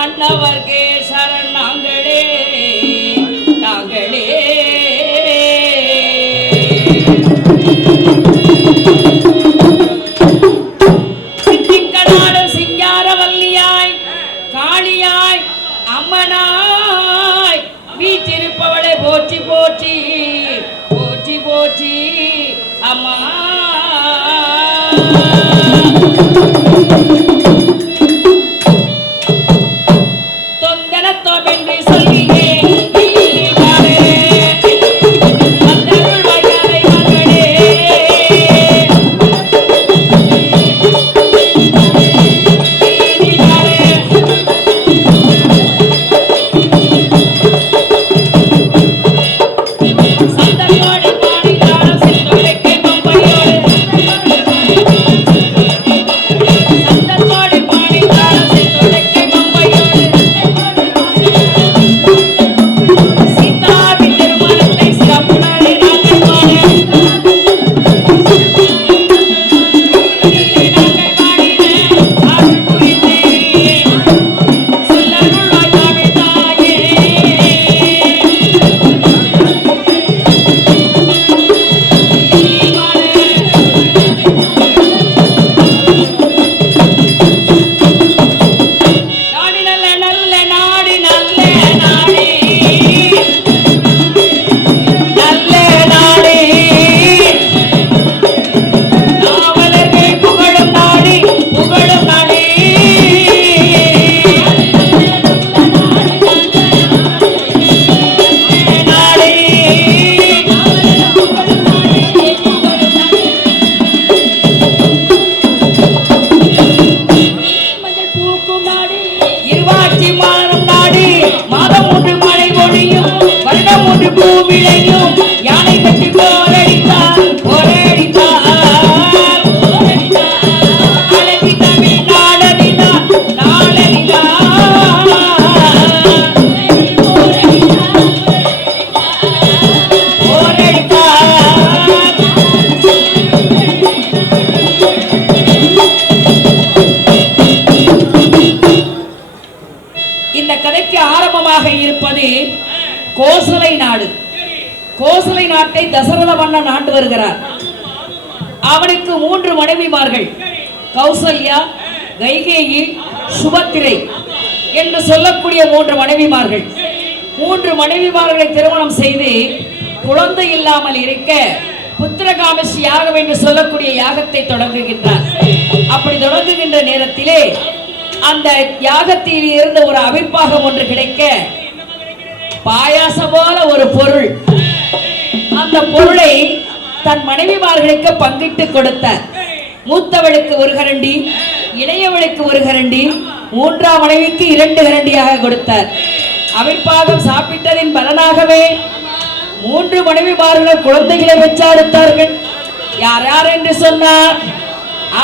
அண்ணவர்க்கே சரண் நாங்களே நாங்களே. சித்திக்கடாடும் சிங்காரவல்லியாய் காளியாய் அம்மனாய் வீற்றிருப்பவளை போற்றி போற்றி போற்றி போற்றி அம்மா. கோசலை நாடு. கோசலை நாட்டை தசரத மன்னன் ஆண்டு வருகிறார். அவனுக்கு 3 மனைவிமார்கள், கௌசல்யா, கைகேயி, சுபத்திரை என்று சொல்லக்கூடிய 3 மனைவிமார்கள். 3 மனைவிமார்களை திருமணம் செய்து குழந்தை இல்லாமல் இருக்க புத்திரகாமசி யாகம் என்று சொல்லக்கூடிய யாகத்தை தொடங்குகின்றார். அப்படி தொடங்குகின்ற நேரத்திலே அந்த யாகத்தில் இருந்த ஒரு அவிர்ப்பாகம் ஒன்று கிடைக்க, பாயாசம் போல ஒரு பொருள், அந்த பொருளை தன் மனைவிமார்களுக்கு பங்கிட்டு கொடுத்தார். மூத்தவளுக்கு 1 கரண்டி, இளையவளுக்கு 1 கரண்டி, 3ஆம் மனைவிக்கு 2 கரண்டியாக கொடுத்தார். அவிர்ப்பாகம் சாப்பிட்டதின் பலனாகவே 3 மனைவிமார்களும் குழந்தைகளை பெற்றெடுத்தார்கள். யார் யார் என்று சொன்னார்?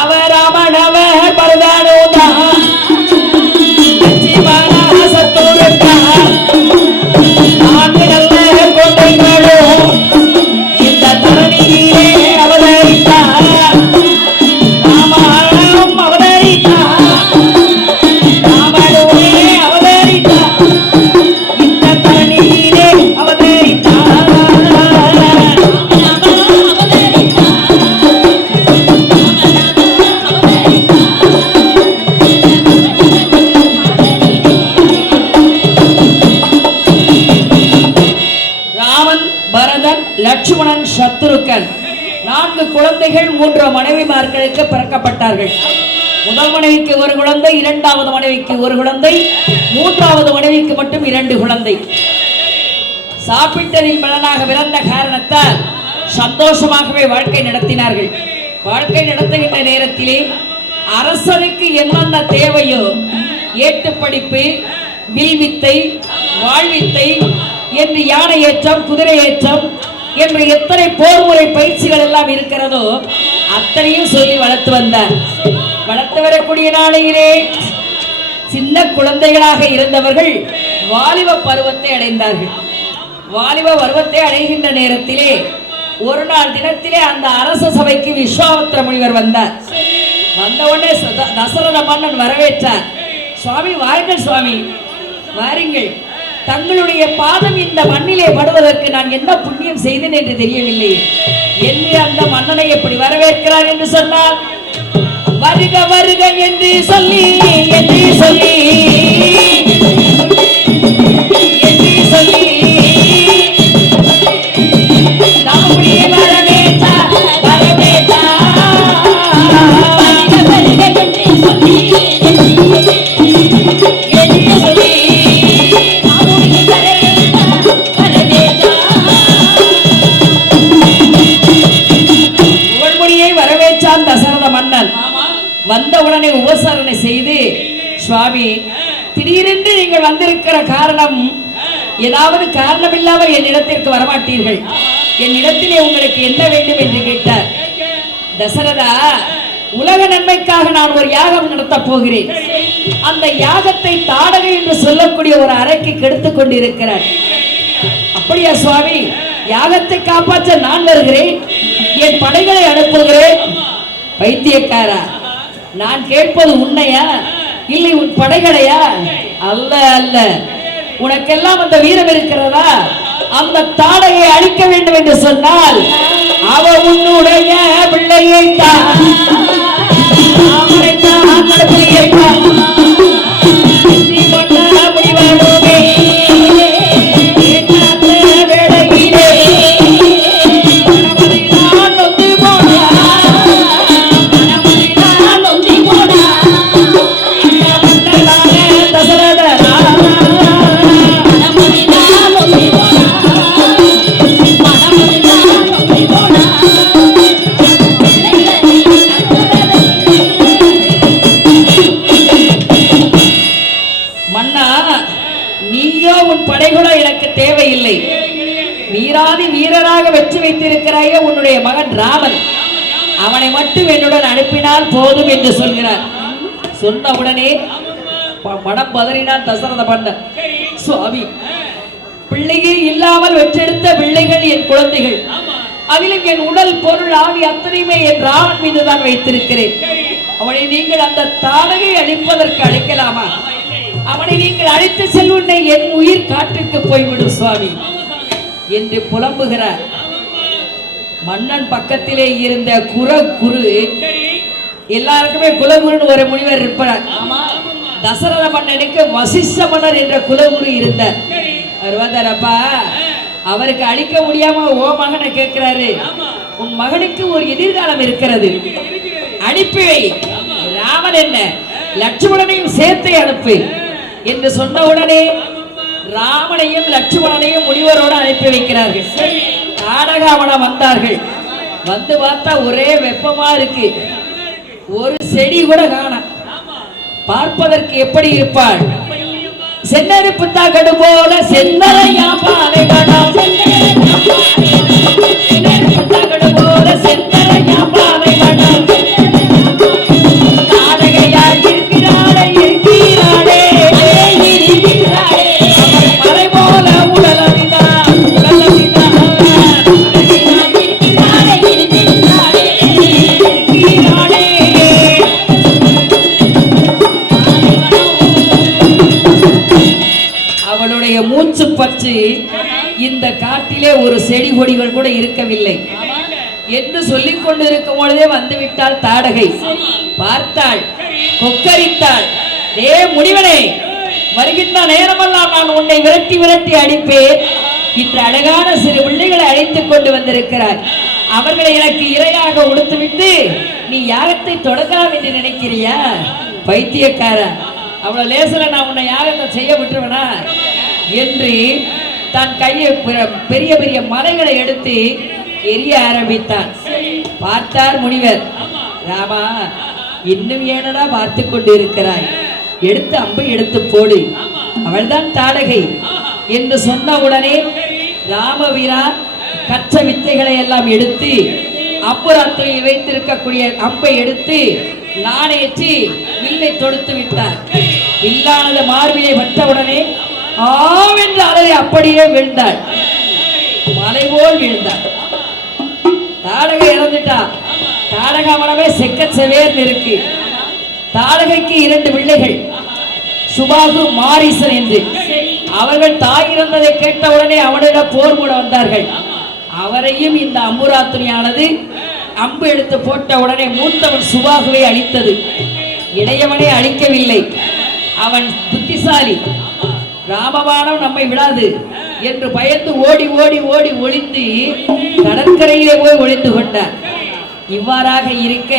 அவர் அமனவர் பரதானோதா இந்த தரணியிலே அவதரித்தார். ராமாயணம் அவதரித்தார், ராமனுமே அவதரித்தார், இந்த தரணியிலே அவதரித்தார். லட்சுமணன், சத்ருகன் 4 குழந்தைகள் 3 மனைவிமார்களுக்கு பிறக்கப்பட்டார்கள். முதல் மனைவிக்கு 1 குழந்தை, 2வது மனைவிக்கு 1 குழந்தை, 3வது மனைவிக்கு மட்டும் 2 குழந்தை. சாப்பிட்டதில் பலனாக பிறந்த காரணத்தால் சந்தோஷமாகவே வாழ்க்கை நடத்தினார்கள். வாழ்க்கை நடத்துகின்ற நேரத்திலே அரசனுக்கு என்னென்ன தேவையோ, ஏட்டு படிப்பு, வில்வித்தை, வாழ்வித்தை என்று யானை ஏற்றம், குதிரை ஏற்றம் என்று எத்தனை போர்முறை பயிற்சிகள் எல்லாம் இருக்கிறதோ அத்தனையும் சொல்லி வளர்த்து வந்தார். வளர்த்து வரக்கூடிய நாளையிலே சின்ன குழந்தைகளாக இருந்தவர்கள் வாலிப பருவத்தை அடைந்தார்கள். வாலிப பருவத்தை அடைகின்ற நேரத்திலே ஒரு நாள் தினத்திலே அந்த அரச சபைக்கு விஸ்வாமித்திர முனிவர் வந்தார். வந்தவுடனே தசரத மன்னன் வரவேற்றார். சுவாமி வாருங்கள் சுவாமி வாருங்கள். தங்களுடைய பாதம் இந்த மண்ணிலே படுவதற்கு நான் என்ன புண்ணியம் செய்தேன் என்று தெரியவில்லை என்று அந்த மன்னனை எப்படி வரவேற்கிறார் என்று சொன்னால், வருக வருக என்று சொல்லி என்று சொல்லி என்று சொல்லி நம்முடைய வரவேற்றா வரவேற்றா வருக வருக என்று சொல்லி என்று சொல்லி வரவேற்றான் தசரத மன்னன். வந்தவுடனே உபசரணை செய்து, சுவாமி திடீரென்று நீங்கள் வந்திருக்கிற காரணம், ஏதாவது காரணம் இல்லாமல் என்னிடத்திற்கு வரமாட்டீர்கள், என்னிடத்திலே உங்களுக்கு என்ன வேண்டும் என்று கேட்டார். தசரதா, உலக நன்மைக்காக நான் ஒரு யாகம் நடத்தப் போகிறேன். அந்த யாகத்தை தாடகை என்று சொல்லக்கூடிய ஒரு அறைக்கு கெடுத்துக் கொண்டிருக்கிறார். அப்படியா சுவாமி? யாகத்தை காப்பாற்ற நான் வருகிறேன், என் படைகளை அனுப்புகிறேன். பைத்தியக்காரா, நான் கேட்பது உன்னையா இல்லை உன் படைகளையா? அல்ல அல்ல, உனக்கெல்லாம் அந்த வீரம் இருக்கிறதா? அந்த தாடகை அழிக்க வேண்டும் என்று சொன்னால் அவ உன்னுடைய பிள்ளையை தான் தேவையில்லை. வீராதி வீரராக வெற்றி வைத்திருக்கிறாயே உன்னுடைய மகன் ராமன், அவனை மட்டும் என்னுடன் அனுப்பினால் போதும் என்று சொல்கிறார். சொன்ன உடனே மனம் பதறினான் தசரத மன்னன். சுவாமி, பிள்ளைகள் இல்லாமல் வெற்றெடுத்த பிள்ளைகள் என் குழந்தைகள், அதிலும் என் உடல் பொருள் ஆவி அத்தனையுமே என் ராமன் மீது தான் வைத்திருக்கிறேன். அவனை நீங்கள் அந்த தாடகை அழிப்பதற்கு அழைக்கலாமா? அவனை நீங்கள் அழைத்து செல்வனை என் உயிர் காற்றுக்கு போய்விடும் சுவாமி என்று புலம்புகிறார். மன்னன் பக்கத்திலே இருந்த குரு எல்லாருக்குமே குலகுருன்னு ஒரு முனிவர் இருப்பார். தசரத மன்னனுக்கு வசிஷ்ட மன்னர் என்ற குலகுரு இருந்தார். அவர் வந்தாரப்பா, அவருக்கு அழிக்க முடியாம ஓ மகனை கேட்கிறாரு, உன் மகனுக்கு ஒரு எதிர்காலம் இருக்கிறது, அனுப்பி வை. ராமன் என்ன லட்சுமணனையும் சேர்த்து அனுப்பு என்று சொன்ன உடனே ராமனையும் லட்சுமணனையும் முனிவரோடு அனுப்பி வைக்கிறார்கள். தாடகாவனம் வந்தார்கள். வந்து பார்த்தா ஒரே வெப்பமா இருக்கு, ஒரு செடி கூட காணோம். பார்ப்பதற்கு எப்படி இருப்பாள்? சென்னறி புத்தாக்கடு போல சென்னரையா பாலை காணோம், சென்னறி புத்தாக்கடு போல சென்னரையா பாலை காணோம். தாடகையா இருக்கிறாளே இருக்கிறாளே மலை போல உடல் அறிந்தான் உடல் அறிந்தான் அவளுடைய மூச்சு பற்றி இந்த காட்டிலே ஒரு செடி கொடிகள் கூட இருக்கவில்லை என்று சொல்லிக் கொண்டிருக்கும் பொழுதே வந்துவிட்டாள் தாடகை. பார்த்தாள், கொக்கரித்தாள். ஏ முனிவனே, வருகின்ற நேரமெல்லாம் நான் உன்னை விரட்டி விரட்டி அடிப்பேன். இன்று அழகான சிறு பிள்ளைகளை அழைத்துக் கொண்டு வந்திருக்கிறார். அவர்களை எனக்கு இரையாக உடுத்துவிட்டு நீ யாகத்தை தொடங்கலாம் என்று நினைக்கிறியா? பைத்தியக்கார, அவ்வளவு லேசில நான் உன்னை யாகத்தை செய்ய விட்டுருவனா என்று தன் கையை பெரிய பெரிய மலைகளை எடுத்து எரிய ஆரம்பித்தான். பார்த்தார் முனிவர். ராமா, இன்னும் ஏனடா பார்த்து கொண்டு இருக்கிறாய்? எடுத்து அம்பை எடுத்து போடு, அவள்தான் தாடகை என்று சொன்ன உடனே ராமவீரா கற்ற வித்தைகளை எல்லாம் எடுத்து அப்புறத்தில் வைத்திருக்கக்கூடிய அம்பை எடுத்து நாணேற்றி வில்லை தொடுத்து விட்டார். வில்லானது மார்பிலை பட்டவுடனே ஆவென்று அலறி அப்படியே விழுந்தாள். மலை போல் விழுந்தாள். தாடகை இறந்துட்டா. தாடகா மனமே செக்க செவேர்ந்து இருக்கு. தாடகைக்கு 2 பிள்ளைகள். சுபாகு மாரிசன் என்று. அவர்கள் தாய் இறந்ததை கேட்டவுடனே அவனிடம் போர் மூட வந்தார்கள். அவரையும் இந்த அம்புராத்துணியானது அம்பு எடுத்து போட்ட உடனே மூத்தவன் சுபாகுவை அழித்தது. இளையவனை அழிக்கவில்லை. அவன் புத்திசாலி, ராமபாணம் நம்மை விடாது என்று பயந்து ஓடி ஓடி ஓடி ஒளிந்து கடற்கரையிலே போய் ஒளிந்து கொண்டார். இவ்வாறாக இருக்க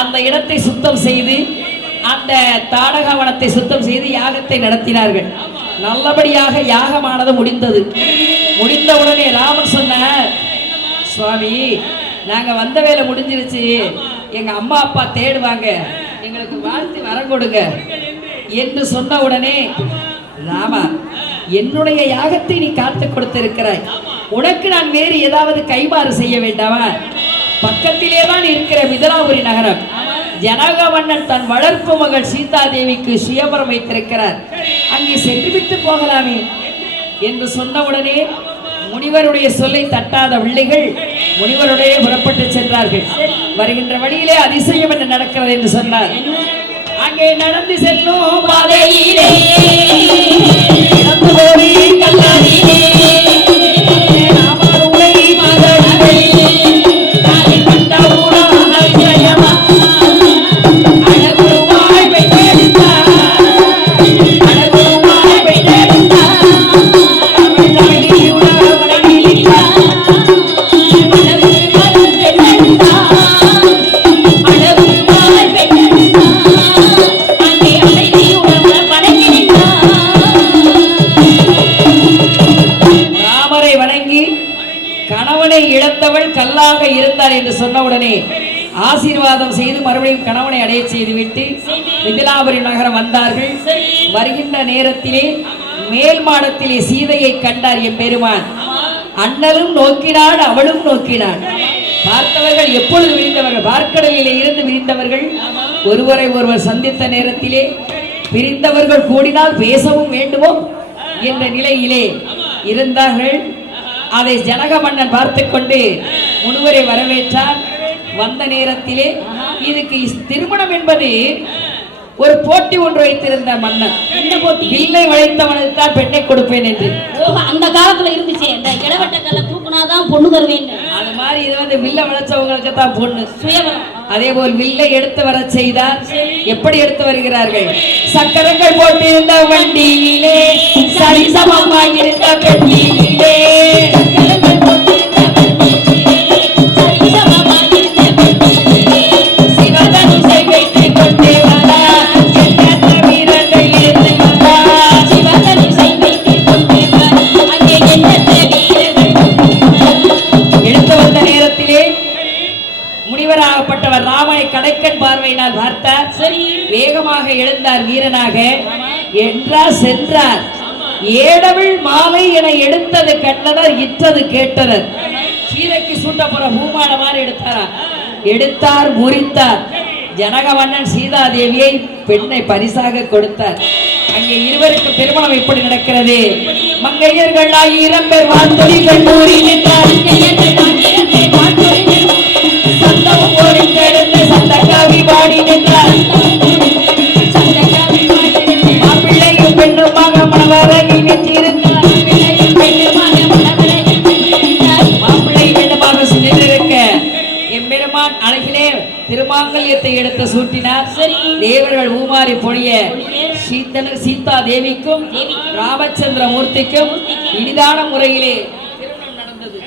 அந்த இடத்தை சுத்தம் செய்து அந்த தாடகவனத்தை சுத்தம் செய்து யாகத்தை நடத்தினார்கள். நல்லபடியாக யாகமானது முடிந்தது. முடிந்தவுடனே ராமன் சொன்னார், சுவாமி நாங்க வந்த வேலை முடிஞ்சிருச்சு, எங்க அம்மா அப்பா தேடுவாங்க, எங்களுக்கு வாழ்த்து வரம் கொடுங்க என்று சொன்ன உடனே, ராமா என்னுடைய யாகத்தை நீ காத்து கொடுத்திருக்கிறாய், உனக்கு நான் வேறு ஏதாவது கைமாறு செய்ய வேண்டாமா? பக்கத்திலே தான் இருக்கிற மிதிலாபுரி நகரம். ஜனக மன்னன் தன் வளர்ப்பு மகள் சீதா தேவிக்கு சுயவரம் வைத்திருக்கிறார், அங்கே சென்று விட்டு போகலாமே என்று சொன்னவுடனே முனிவருடைய சொல்லை தட்டாத பிள்ளைகள் முனிவருடைய புறப்பட்டு சென்றார்கள். வருகின்ற வழியிலே அதிசயம் என்ன நடக்கிறது என்று சொன்னார். அங்கே நடந்து செல்லும் பாதையிலே இழந்தவள் கல்லாக இருந்தார் என்று சொன்னவுடனே ஆசீர்வாதம் செய்து மறுபடியும் கணவனை அடைய செய்துவிட்டு மிதிலாபுரி நகரம் வந்தார்கள். வருகின்ற நேரத்திலே மேல் மாடத்திலே சீதையை கண்டார் எம்பெருமான். அண்ணலும் நோக்கினாள், அவளும் நோக்கினாள். பார்த்தவர்கள் எப்பொழுது விரிந்தவர்கள், பார்க்கடலிலே இருந்து விரிந்தவர்கள் ஒருவரை ஒருவர் சந்தித்த நேரத்திலே பிரிந்தவர்கள் கூடினால் பேசவும் வேண்டுமோ என்ற நிலையிலே இருந்தார்கள். அதை ஜனக மன்னன் பார்த்து கொண்டு முனிவரை வரவேற்றார். வந்த நேரத்திலே இதுக்கு திருமணம் என்பது ஒரு போட்டி ஒன்று வைத்திருந்த மன்னன். என்ன போட்டி? வில்லை வளைத்தவனுக்கு தான் பெண்ணை கொடுப்பேன் என்று. அந்த காலத்துல இருந்துச்சு, இந்த இளவட்ட கல்ல தூக்குனாதான் பொண்ணு தருவேன். அது மாதிரி இது வந்து வில்லை வளைச்சவங்களுக்கு தான் பொண்ணு, சுயவரம். அதே போல் வில்லை எடுத்து வர செய்தார். எப்படி எடுத்து வருகிறார்கள்? சக்கரங்கள் போட்டிருந்த வண்டியிலே, சரிசமமாய் இருந்த பெட்டியிலே, ராமனை கடைக்கண் பார்வையினால் பார்த்தார். வேகமாக எழுந்தார் வீரனாக. என்றார் சென்றார். ஏடவிழ் மாலை என எடுத்தது கண்டனர், இட்டது கேட்டனர். சீதைக்கு சூட்டப்புற பூமால மாதிரி எடுத்தாரா? எடுத்தார், முறித்தார். ஜனக மன்னன் சீதா தேவியை பெண்ணை பரிசாக கொடுத்தார். அங்கே இருவருக்கு திருமணம் எப்படி நடக்கிறது? மங்கையர்கள் 1000 பேர் வான்தொழில்கள் கூறி நின்றார். பாடி நின்றார். மாப்பிள்ளையும் பெண்ணுமாக மணவரகி நின்றிருந்தார். மாப்பிள்ளை பெண்ணுமாக நின்றிருக்க எம்பெருமான் அழகிலே திருமாங்கல்யத்தை எடுத்து சூட்டினார். தேவர்கள் ஊமாரி பொழிய சீதா தேவிக்கும் ராமச்சந்திர மூர்த்திக்கும் இனிதான முறையிலே திருமணம் நடந்தது.